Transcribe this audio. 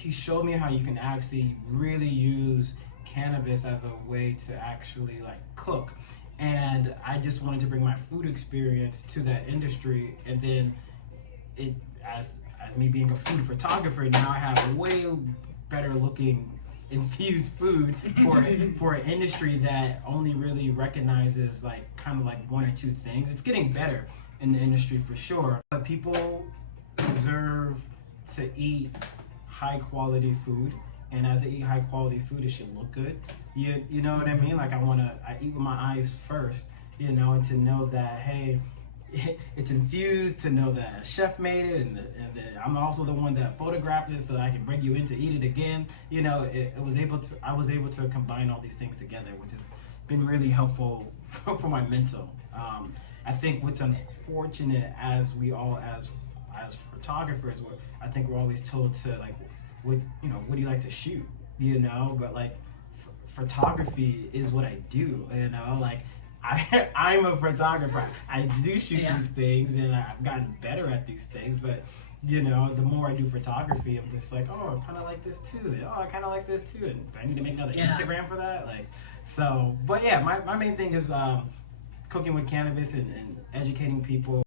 he showed me how you can actually really use cannabis as a way to actually like cook. And I just wanted to bring my food experience to that industry, and then it as me being a food photographer, now I have way better looking infused food for an industry that only really recognizes like kind of like one or two things. It's getting better in the industry for sure, but people deserve to eat high quality food, and as they eat high quality food, it should look good. You know what I mean? Like I eat with my eyes first, you know, and to know that hey, it's infused, to know that a chef made it, and that I'm also the one that photographed it, so that I can bring you in to eat it again. You know, I was able to combine all these things together, which has been really helpful for my mental. I think what's unfortunate, as we all as photographers, I think we're always told to like, what what do you like to shoot, you know? But like, photography is what I do, you know, like. I'm a photographer. I do shoot these things, and I've gotten better at these things. But you know, the more I do photography, I'm just like, oh, I kind of like this too. Oh, I kind of like this too. And do I need to make another Instagram for that? Like, so. But yeah, my main thing is cooking with cannabis and educating people.